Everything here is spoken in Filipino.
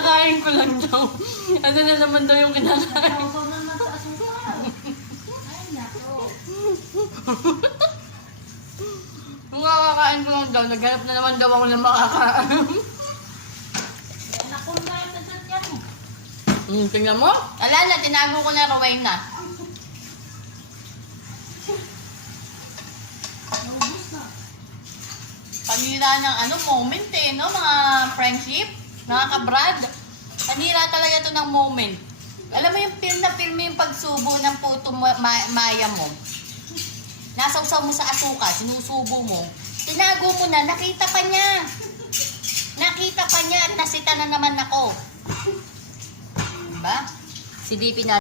kakakain ko lang daw. Ano na naman daw yung kinakain? Nausaw naman sa asukal. Ay, nako. Kung kakakain ko lang daw, naghanap na naman daw ako ng makakain. Anak ko na yung nasasyan mo. Tingnan mo? Ala na, tinago ko na Rowena na. Naubos na. Panira ng moment no? Mga friendship, mga kabrad. Panira talaga to ng moment. Alam mo yung film na film yung pagsubo ng puto maya mo. Nasawsaw mo sa asukal, sinusubo mo. Tinago mo na, nakita pa niya. Nakita pa niya at nasita na naman ako. Diba? Si DP na